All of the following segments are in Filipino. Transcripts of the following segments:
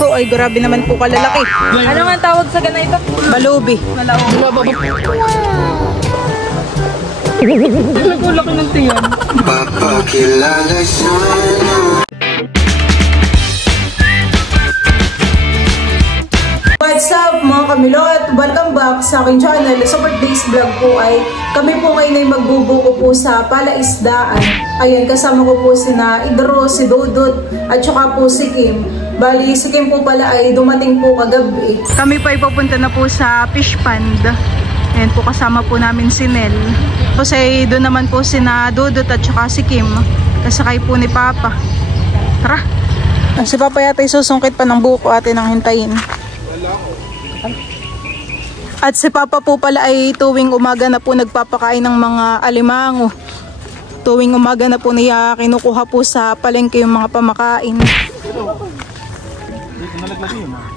Oh, ay grabe naman po kalalaki. Ano nga tawag sa ganito? Balubi. Malaong. Nagulaki ng tiyan. Papakilala sana. What's up mga kamilot? Welcome back sa aking channel. Sa birthday's vlog po ay kami po ngayon ay magbubuko po sa palaisdaan. Ayan, kasama ko po sina Idro, si Dudut at saka po si Kim. Bali, si Kim po pala ay dumating po kagabi. Kami pa ay pupunta na po sa fish pond. Ayan po, kasama po namin si Nel. Tapos ay doon naman po sina Dudut at saka si Kim. Kasakay po ni Papa. Tara! Si Papa yata ay susungkit pa ng buko atin ang hintayin. At si Papa po pala ay tuwing umaga na po nagpapakain ng mga alimango. Tuwing umaga na po niya kinukuha po sa palengke yung mga pamakain.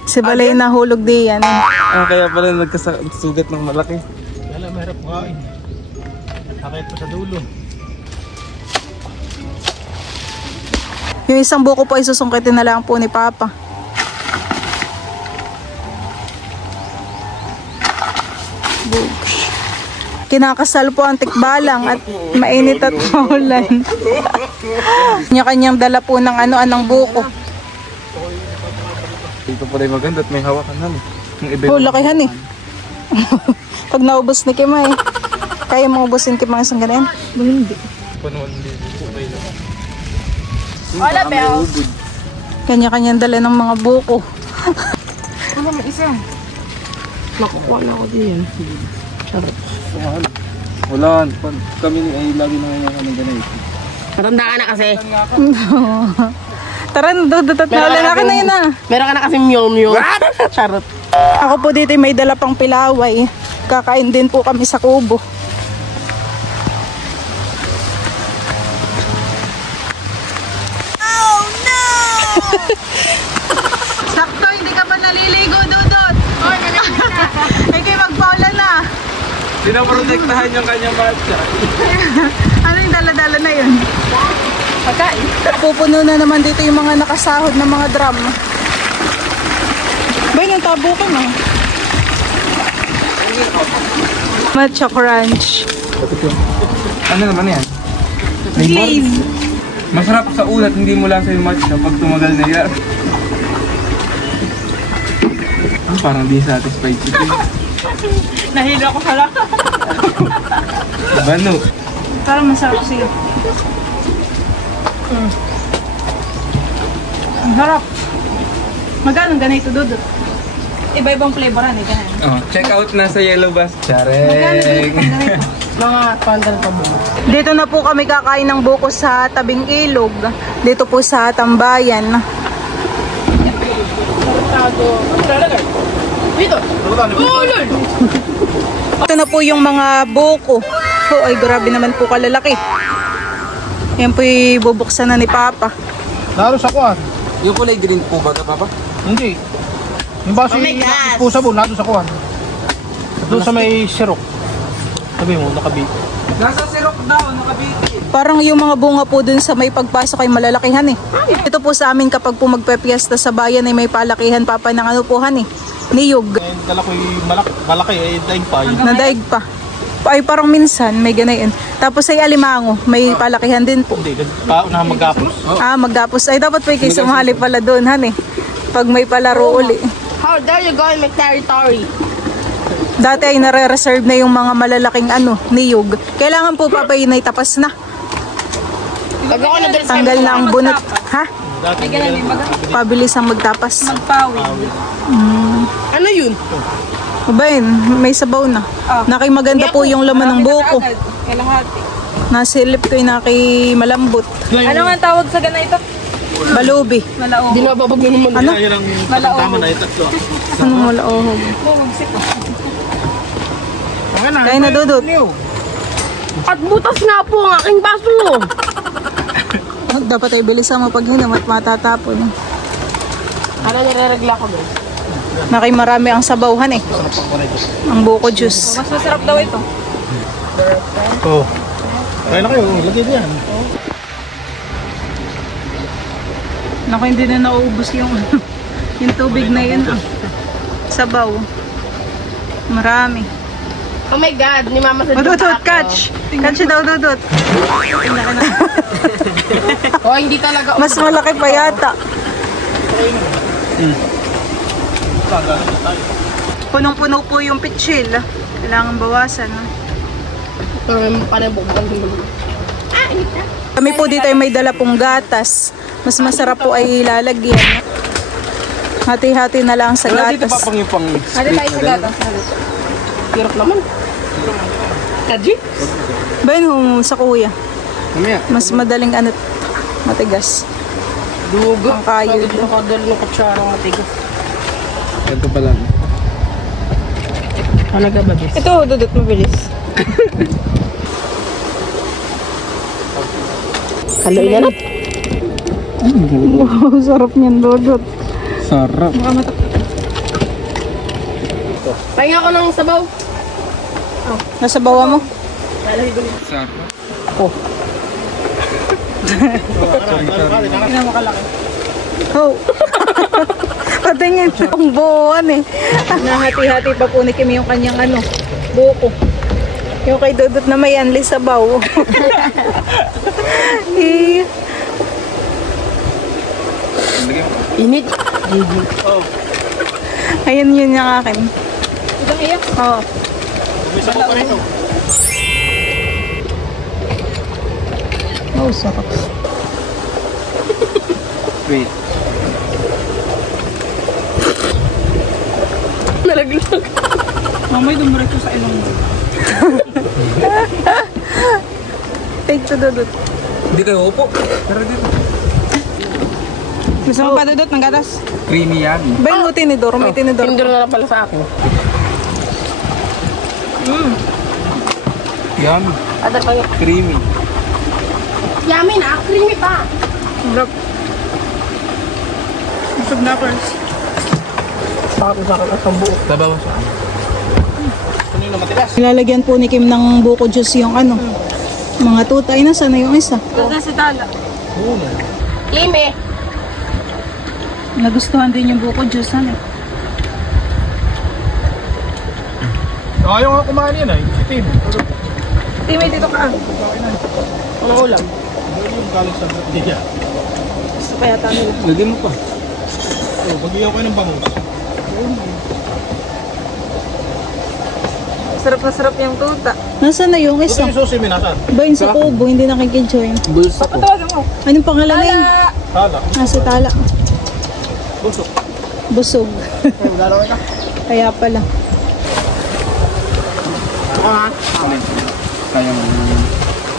Si Balay nahulog diyan. Kaya pala nagkasugat ng malaki. Wala, mahirap kain. Sakit pa sa dulo. Yung isang buko po ay susungkitin na lang po ni Papa. Kinakasal po ang tikbalang at mainit at maulan. Kanya-kanyang dala po ng anong buko. Ito pala yung maganda at may hawakan na. Oh, lakihan eh. Pag naubos ni Kim ay, kaya mo ubusin Kim mga isang ganyan? Hindi. Wala, Bel. Kanya-kanyang dala ng mga buko. Ano may isa? Nakukuha na ako din. Charot. Wala. Kami ay lagi na ngayon ng ganito. Matanda ka na kasi. Tara, Dudut at naulan akin na yun ah. Meron ka na kasi myom-myom. Charot. Ako po dito may dala pang pilaway. Kakain din po kami sa kubo. Oh no! Sakto, hindi ka pa naliligo, Dudut. Oy, naliligo na. Ay kayo magpaulan na. Pinaprotektahan yung kanyang batsa. Ano yung dala-dala na yun? Pagkain. Pupuno na naman dito yung mga nakasahod na mga drum. Bay, nagtabo ka na. Matcha crunch. Ano naman yan? Glaze. Masarap sa ulat, hindi mo lasa yung matcha pag tumagal na yan. Parang di satisfied si Kim. Nahilo ako sa laka. Bano? Parang masarap siya. Ang harap. Magkano ganito, Dudut? Iba-ibang flavoran eh, ganyan. Oh, check out na sa Yellow Bus. Magkano ganito pang ganito? Mga pandal pa mo. Dito na po kami kakain ng buko sa tabing ilog. Dito po sa Tambayan. Dito. Oh, Lord. Ito na po yung mga buko. Oh, ay grabe naman po kalalaki. Yan po yung bubuksan na ni Papa. Lalo sa kuwan. Yung kulay green po ba ito, Papa? Hindi. Yung basi po sa buwan, lalo sa kuwan. Doon sa may sirok. Sabi mo, nakabit. Nasa sirok daw, nakabitin. Parang yung mga bunga po dun sa may pagpasok ay malalakihan eh. Ito po sa amin kapag po magpepiesta sa bayan ay may palakihan Papa ng ano po han eh. Niyog. Eh, dala ko yung malaki, eh, daig pa. Nadaig pa. Ay parang minsan may ganayin. Tapos ay alimango, may palakihan din po. Hindi, unahan magkapos. Ah, maggapos. Ay dapat po kayo sumali pala doon han eh. Pag may palaro uli. How dare you go in my territory? Dati ay nare-reserve na yung mga malalaking niyog. Kailangan po Papa yun ay tapas na. Pag ako na dun sa Tanggal na ang bunot. Ha? Dati, Pabilis ang magtapas. Ano yun? Abayin, may sabaw na. Nakay maganda po yung laman ng buko. Nasilip ko yung nakay malambot. Ano nga tawag sa ganito? Balubi. Di na babag mo naman. Ano? yun ang tama na yung tatlo. Anong malaohog? Kaya na Dudut. At butas nga po ang aking baso. Dapat ay bilisan mo pag hinam at matatapon. Ano nire-regla ko guys? Nakay marami ang sabawhan eh. Ang buko juice. Mas masarap daw ito. Oo. Kaya na kayo, lagyan yan. Naku, hindi na nauubos yung Yung tubig na yun, ah. Sabaw. Marami. Oh my God, ni Mama sa Dudut, catch. Catch daw, Dudut. Oh, hindi talaga. Mas malaki pa yata. Punong-puno po yung pitchil. Kailangan bawasan. Ha? Kami po dito ay may dala pong gatas. Mas masarap po ay lalagyan. Hati-hati na lang sa Wala dito pa gatas. pang yung pang Hadi tayo sa gatas. Hirap naman. Kaji? Ba yun sa kuya? Mamaya. Mas madaling ano, matigas. Dugo. Ang kayo. Nakadalo ng kutsara matigas. Ganito pa lang. Ano ka ba, bis? Ito, Dudut, mabilis. Haluin na. Wow, sarap niyan, Dudut. Sarap. Pahinga ko ng sabaw. Nasa bawa mo? Sarap. Oh. Patingin ang buwan eh. Nahati-hati pa po ni Kim yung kanyang ano, buko. Yung kay Dudut na may anli sabaw. Eh, Init. Ayan yun yung akin. Ito iya. Oo. Oh, sarap. Wait. Nalaglag. Mamay dumiretso sa ilong mo. Take to Dudut. Hindi kayo upo. Pero dito. Gusto mo pa Dudut ng gatas? Creamy yan. Ba yung tinidor? May tinidor. Tinidor na lang pala sa akin. Yan. Ada pa yung... Creamy. Yummy na. Creamy pa. Sarap. Busog na first. Sakit ang buo. Sabaw siya. Nilalagyan po ni Kim ng buko juice yung ano. Mga tutay na sana yung isa. Si Tala. Kimi. Nagustuhan din yung buko juice ano. Ayaw nga kumain yan ay. Si Tim. Timay dito ka. Anong ulam? Yung galing sa Bratiya. Gusto kaya tayo. Lagyan mo pa. Oh, pag-iyaw kayo ng bangus. Sarap na sarap yung tuta. Nasaan na yung Ito isa? yung susi, minasan. Ba yun sa kubo, hindi nakikidjoin. Bulsa ko. Anong pangalan na yun? Tala. Nasa tala. Busok. Busog. Galaw ka. Kaya pala. Sayang.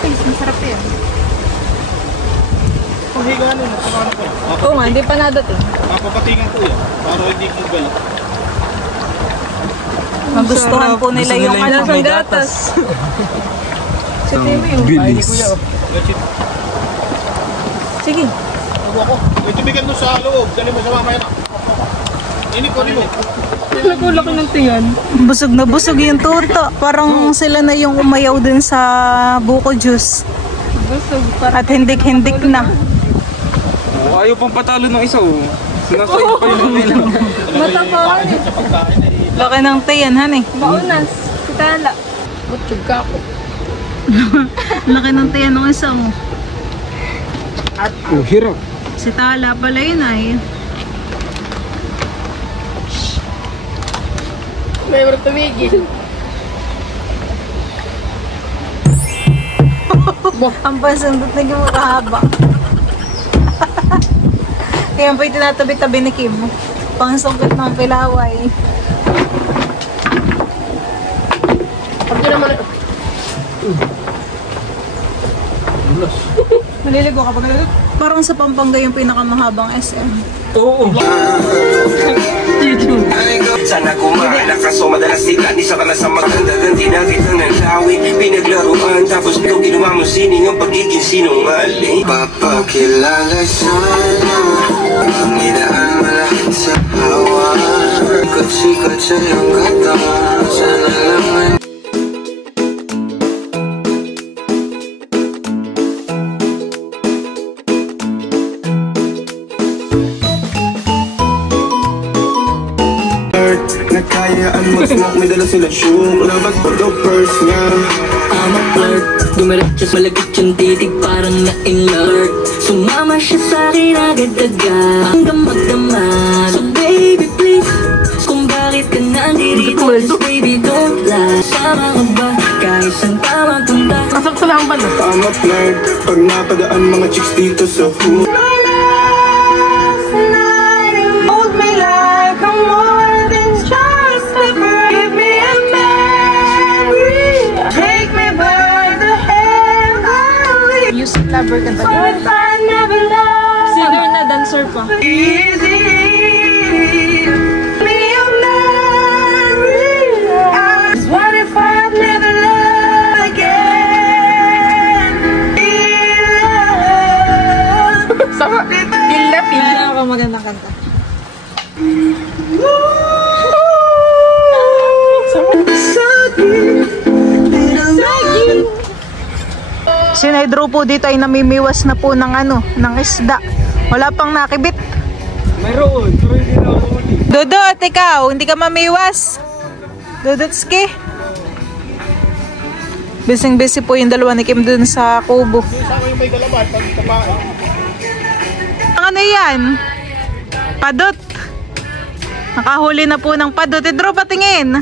Masarap yan. Kung higa nun, nagpapano ko. Oo nga, hindi pa nadating. Papapatingan ko yan. Para hindi mo gala. Magustuhan po nila yung ano sa gatas. Si Timmy yung Bilis. sige. Huwag ako. May tubigan doon sa loob. Dali mo sa mamaya na. Ini ko, mo. Nagulaki ng tiyan. Busog na busog yung tuto. Parang sila na yung umayaw din sa buko juice. Busog. At hindik-hindik na. Oh, ayaw pang patalo ng isa oh. Sinasayo pa yung nila. Matapahan eh. Sa pagkain eh. Laki ng tiyan, han eh. Baunas. Si Tala. Butsyog ka ako. Laki ng tiyan ng isa mo. Oh, hirap. Si Tala pala yun ay. May mga tumigil. Ang pasundot na yung makahaba. Ayan po yung tinatabi-tabi ni Kim. Pangsungkit ng pilaway. Pag yun naman... Maliligo ka pag naliligo. Parang sa Pampanga yung pinakamahabang SM. Oo. Sana kumain na kaso madalas di ka sa kana sa maganda ganti na kita ng lawi pinaglaruan tapos ikaw ginawa mo sining ang pagiging sinungaling papakilala sana nidaan malapit sa hawa sikat sa iyong katawan sana lang hayaan mo smoke, may dala sila shook. Labat po the first nga. I'm a flirt, dumiretso sa malagit yung titig parang na-in-lurk. Sumama siya sa'kin agad-agad hanggang magdamag. So baby please, kung bakit ka nandito, just baby don't lie. Sama ka ba kahit saan pa magpunta? Kasap sa lang ba na? I'm a flirt, pag napadaan mga chicks dito sa hood. Lover ka ba? Singer na, dancer pa. What if I never love again? Sama. Pila. Ako magandang kanta. Si Nedro po dito ay namimiwas na po ng ng isda. Wala pang nakibit. Mayroon, pero hindi na ako ulit. Dudut, ikaw, hindi ka mamiwas. Dudutski. Busy po yung dalawa ni Kim dun sa kubo. Ang ano yan? Padot. Nakahuli na po ng padot. Nedro, patingin.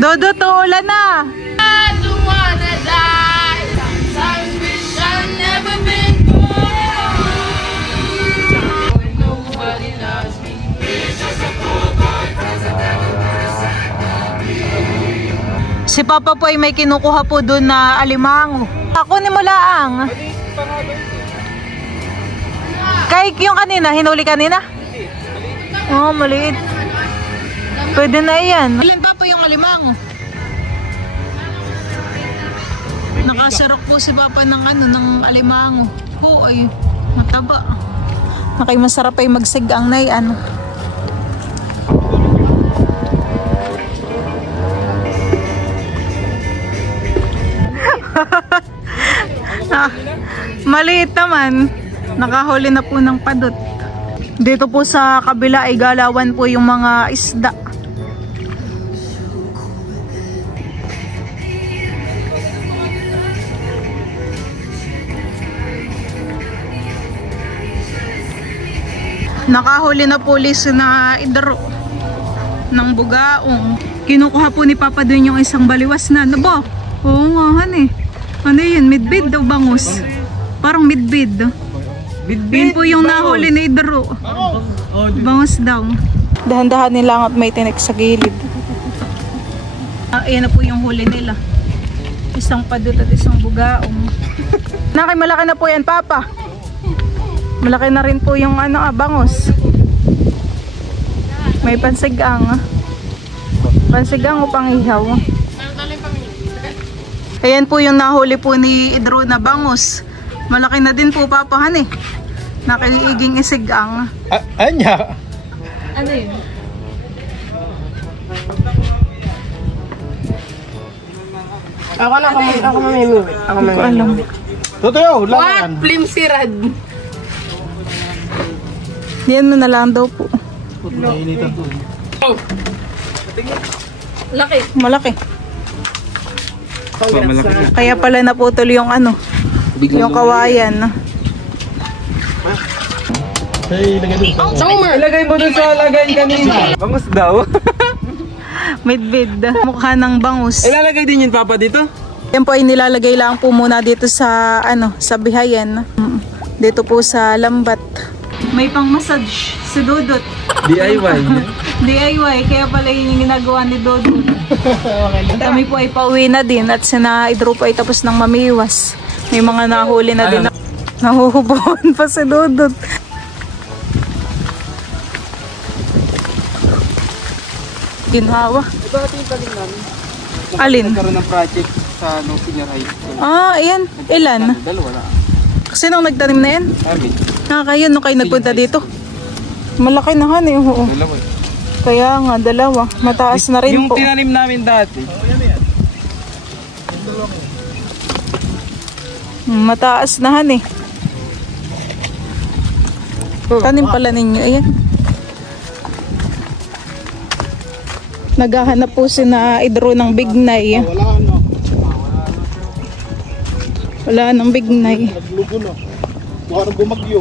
Dodo, tuulan na! I don't wanna die. Sometimes wish I'd never been born. Nobody loves me. It's just a poor boy from the Si Papa po ay may kinukuha po doon na alimango. Ako ni mo laang. Kay yung kanina, hinuli kanina? Oo, maliit. Pwede na yan. Alin pa po yung alimango? Nakasarok po si Papa ng ng alimango. Oo, ay mataba. Nakay masarap ay magsigang na yan. Maliit naman. Nakahuli na po ng padot. Dito po sa kabila ay galawan po yung mga isda. Nakahuli na pulis na idaro ng bugaong. Kinukuha po ni Papa doon yung isang baliwas na. Ano ba? Oo nga, han eh. Ano yun? Midbid daw bangus. Parang midbid. Yun po yung nahuli ni idaro. Bangus daw. Dahan-dahan nila at may tinik sa gilid. Ayan na po yung huli nila. Isang padot at isang bugaong. Nakay malaki na po yan, Papa. Malaki na rin po yung bangus. May pansigang. Pansigang o pangihaw. Ayan po yung nahuli po ni Idro na bangus. Malaki na din po, Papahan eh. Nakiiging isigang. Anya? Ano yun? Ako mamimili. Ako mamimili. Totoo, What? laman. Flimsy rad. Diyan mo na lang daw po. Nainitan to. Laki. Malaki. Malaki. Kaya pala naputol yung yung kawayan. Hey, lagay dun. Summer. Ilagay mo dun sa lagay kanina. Bangus daw. Midbid. Mukha ng bangus. Ilalagay din yun, Papa, dito? Yan po ay nilalagay lang po muna dito sa sa bihayan. Dito po sa lambat. May pang massage si Dodot. DIY. DIY, kaya pala yun yung ginagawa ni Dodot. Kami po ay pauwi na din at sina Idro po ay tapos ng mamiwas. May mga nahuli na din. Nahuhubuhan pa si Dodot. Ginhawa. Ito natin yung taling namin. Alin? Nagkaroon ng project sa senior high school. Ah, ayan. Ilan? Dalawa na. Kasi nung nagtanim na yan? Amin. Kayo nung kayo nagpunta dito? Malaki na han eh. Oo. Dalawa. Kaya nga, dalawa. Mataas na rin Yung po. tinanim namin dati. Mataas na han eh. Tanim pala ninyo. Ayan. Naghahanap po si na Idro ng bignay. Wala nang bignay. Naglugo na. Buka ng bumagyo.